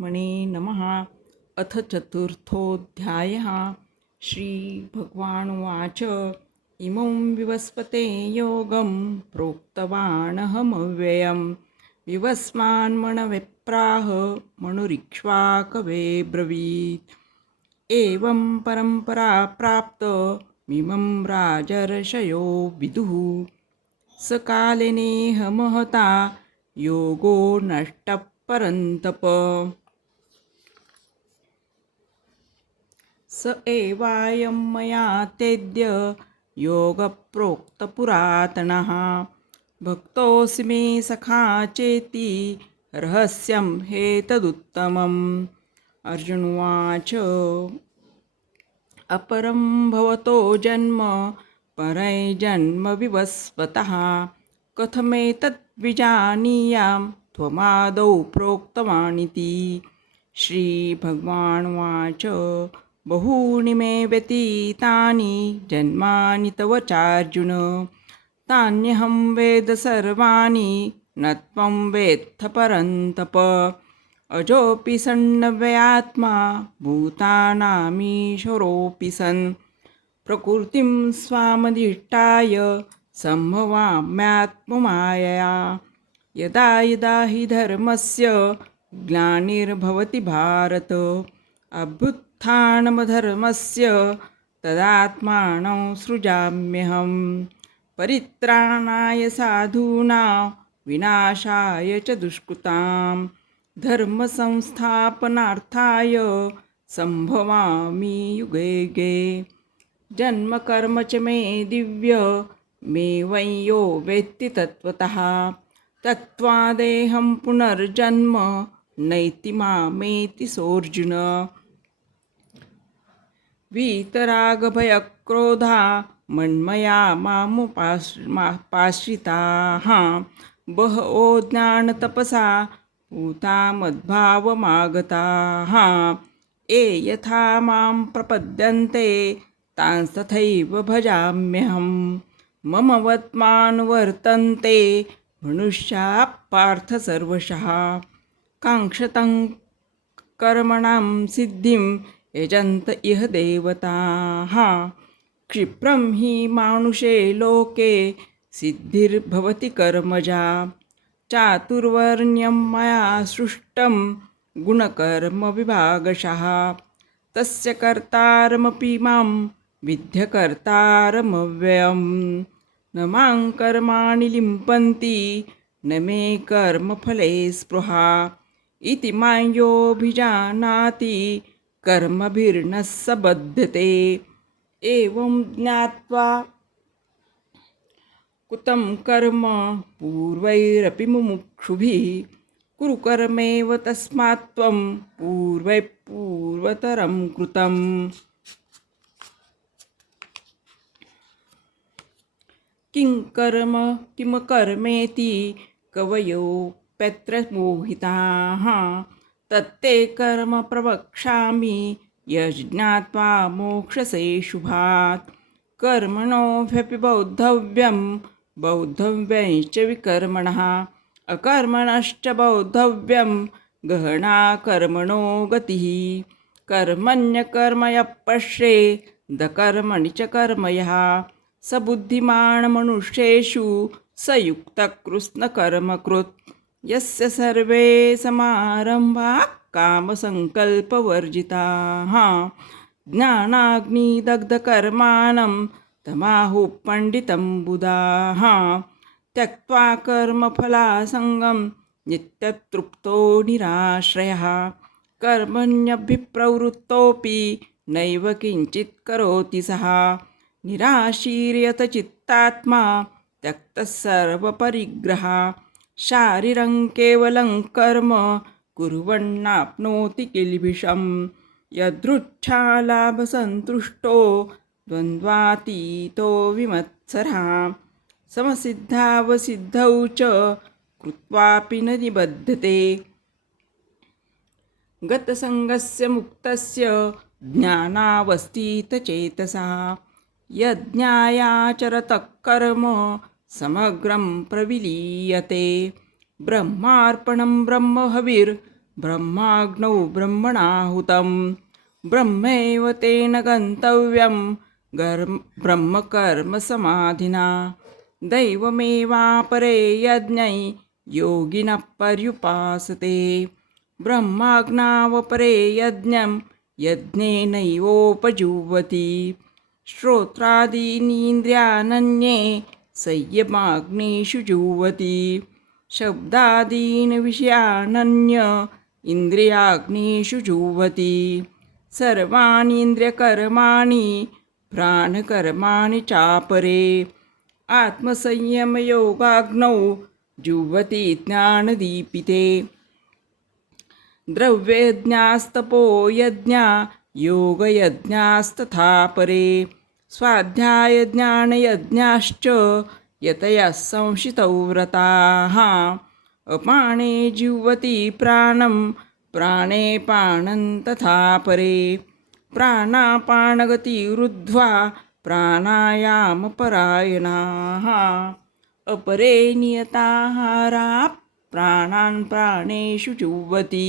परमात्मने नमः। अथ चतुर्थोऽध्यायः। श्रीभगवानुवाच इमं विवस्वते योगं प्रोक्तवानहमव्ययं विवस्वान्मनविप्राह मनुरिक्ष्वाकवे ब्रवीत्। एवं परम्परा प्राप्तमिमं राजर्षयो विदुः। सकालिनेह महता योगो नष्टः परन्तप। स एवायं मया तेद्य योगप्रोक्तपुरातनः। भक्तोऽसि मे सखा चेति रहस्यं हेतदुत्तमम्। अर्जुनोवाच अपरं भवतो जन्म परैर्जन्म विवस्वतः कथमेतत् विजानीयां त्वमादौ प्रोक्तवानिति। श्रीभगवानुवाच बहूनि मे व्यतीतानि जन्मानि तव चार्जुन तान्यहं वेद सर्वाणि न त्वं वेत्थ परन्तप। अजोऽपि सन्नव्यात्मा भूतानामीश्वरोऽपि सन् प्रकृतिं स्वामधिष्ठाय सम्भवाम्यात्ममायया। यदा यदा हि धर्मस्य ग्लानिर्भवति भारत अभ्युत्थानमधर्मस्य तदात्मानं सृजाम्यहं। परित्राणाय साधूनां विनाशाय च दुष्कृतां धर्मसंस्थापनार्थाय सम्भवामि युगे युगे। जन्म कर्म च मे दिव्य मे वै यो वेत्ति तत्त्वतः तत्त्वादेहं पुनर्जन्म नैति मामेति सोऽर्जुन। वीतरागभयक्रोधा मन्मया मामुपाश्रिताः बहवो ज्ञानतपसा पूता मद्भावमागताः। ये यथा मां प्रपद्यन्ते तांस्तथैव भजाम्यहम्। मम वर्त्मानुवर्तन्ते मनुष्याः पार्थ सर्वशः काङ्क्षतं कर्मणां सिद्धिं यजन्त इह देवताः। क्षिप्रं हि मानुषे लोके सिद्धिर्भवति कर्मजा चातुर्वर्ण्यं मया सृष्टं गुणकर्मविभागशः। तस्य कर्तारमपि मां विद्यकर्तारमव्ययम्। न मां कर्माणि लिम्पन्ति न मे कर्मफले स्पृहा इति मां योऽभिजानाति कर्मभिर्न स बध्यते। एवं ज्ञात्वा कृतं कर्म पूर्वैरपि मुमुक्षुभिः कुरु कर्मैव तस्मात् त्वं पूर्वैः पूर्वतरं कृतम्। किं कर्म किमकर्मेति कवयोऽप्यत्र मोहिताः तत्ते कर्म प्रवक्ष्यामि यज्ञात्वा मोक्षसे शुभात्। कर्मणोऽप्यपि बौद्धव्यं बौद्धव्यञ्च विकर्मणः अकर्मणश्च बौद्धव्यं गहना कर्मणो गतिः। कर्मण्यकर्म यः पश्येद् कर्मणि च कर्म यः स बुद्धिमान् मनुष्येषु स युक्तः कृत्स्नकर्मकृत्। यस्य सर्वे समारम्भाः कामसङ्कल्पवर्जिताः ज्ञानाग्निदग्धकर्माणं तमाहुः पण्डितं बुधाः। त्यक्त्वा कर्मफलासङ्गं नित्यतृप्तो निराश्रयः कर्मण्यभिप्रवृत्तोऽपि नैव किञ्चित् करोति सः। निराशीर्यत चित्तात्मा त्यक्तः सर्वपरिग्रहः शारीरं केवलं कर्म कुर्वन्नाप्नोति किल्बिषम्। यदृच्छालाभसन्तुष्टो द्वन्द्वातीतो विमत्सरः समसिद्धावसिद्धौ च कृत्वापि न निबध्यते। गतसङ्गस्य मुक्तस्य ज्ञानावस्थितचेतसः यज्ञायाचरतः कर्म समग्रं प्रविलीयते। ब्रह्मार्पणं ब्रह्महविर् ब्रह्माग्नौ ब्रह्मणाहुतं ब्रह्मैव तेन गन्तव्यं ब्रह्मकर्मसमाधिना दैवमेवापरे यज्ञै योगिनः पर्युपासते ब्रह्माज्ञावपरे यज्ञं यज्ञेनैवोपजुह्वति श्रोत्रादीनीन्द्रियानन्ये संयमाग्नेषु जुह्वति शब्दादीन् विषयानन्य इन्द्रियाग्नेषु जुह्वति सर्वाणीन्द्रियकर्माणि प्राणकर्माणि चापरे आत्मसंयमयोगाग्नौ जुह्वति ज्ञानदीपिते द्रव्ययज्ञास्तपो यज्ञा योगयज्ञास्तथा परे स्वाध्यायज्ञानयज्ञाश्च यतयः संशितौ व्रताः अपाने जुह्वति प्राणं प्राणे पानं तथा परे प्राणापानगतिरुद्ध्वा प्राणायामपरायणाः अपरे नियताहारा प्राणान् प्राणेषु जुह्वति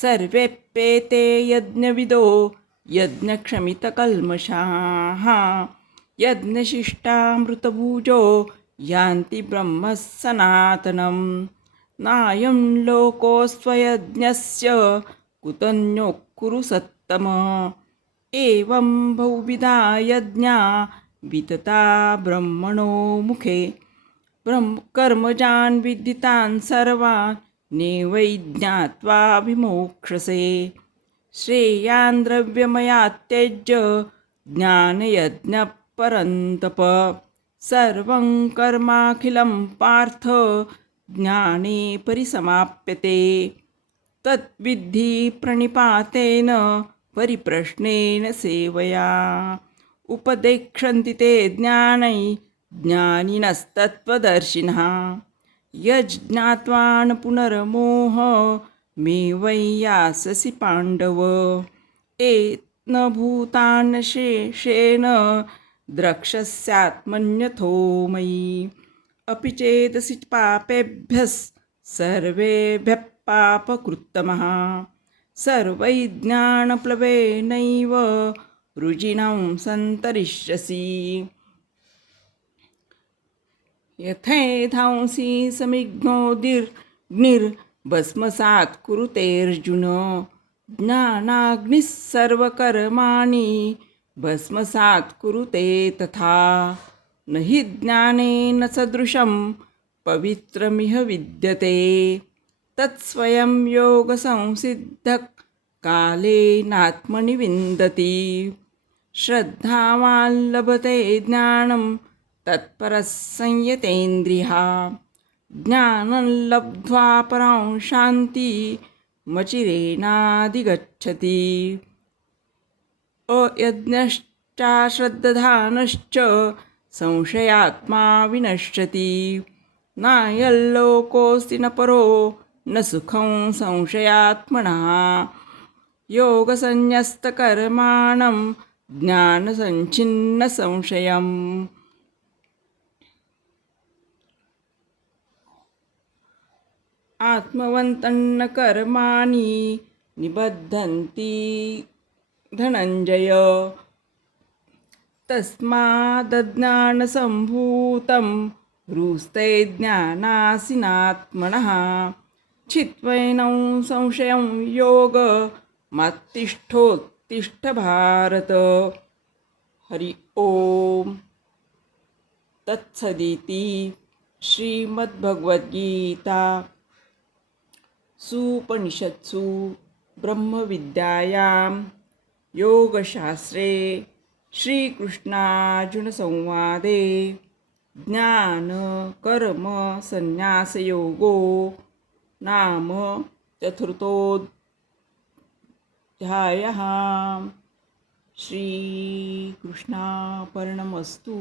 सर्वेप्येते यज्ञविदो यज्ञक्षमितकल्मषाः यज्ञशिष्टामृतभुजो यान्ति ब्रह्मः सनातनं नायं लोकोऽस्त्वयज्ञस्य कुतन्यो कुरु सत्तम एवं बहुविधा यज्ञा वितता ब्रह्मणो मुखे कर्मजान् विदितान् सर्वान् नैवै ज्ञात्वा विमोक्षसे श्रेयान् द्रव्यमयात् त्यज्य ज्ञानयज्ञः परन्तप सर्वं कर्माखिलं पार्थ ज्ञाने परिसमाप्यते तद्विद्धि प्रणिपातेन परिप्रश्नेन सेवया उपदेक्षन्ति ते ज्ञानै ज्ञानिनस्तत्त्वदर्शिनः यज्ज्ञात्वा न पुनर्मोह मे वै यास्यसि पाण्डव एत्न भूतान् शेषेण द्रक्ष्यस्यात्मन्यथो मयि अपि चेदसि पापेभ्यः सर्वेभ्यः पापकृत्तमः सर्वैज्ञानप्लवेनैव रुजिनं सन्तरिष्यसि यथैधांसि समिग्नोऽग्निर्भस्मसात् कुरुतेऽर्जुन ज्ञानाग्निः सर्वकर्माणि भस्मसात् कुरुते तथा न हि ज्ञानेन सदृशं पवित्रमिह विद्यते तत्स्वयं योगसंसिद्धः कालेनात्मनि विन्दति श्रद्धावान् लभते ज्ञानं तत्परः संयतेन्द्रियः ज्ञानं लब्ध्वा परां शान्तिमचिरेणाधिगच्छति अयज्ञश्चाश्रद्धानश्च संशयात्मा विनश्यति नायल्लोकोऽस्ति न परो न सुखं संशयात्मनः योगसंन्यस्तकर्माणं ज्ञानसञ्छिन्नसंशयम् आत्मवन्तन्न कर्माणि निबद्धन्ति धनञ्जय तस्मादज्ञानसम्भूतं हृस्ते ज्ञानासिनात्मनः छित्त्वैनं संशयं योग मत्तिष्ठोत्तिष्ठ भारत हरि ओम तत्सदिति श्रीमद्भगवद्गीता सुपनिषत्सु ब्रह्मविद्यायां योगशास्त्रे श्रीकृष्णार्जुनसंवादे ज्ञानकर्मसन्न्यासयोगो नाम चतुर्थोऽध्यायः। श्रीकृष्णार्पणमस्तु।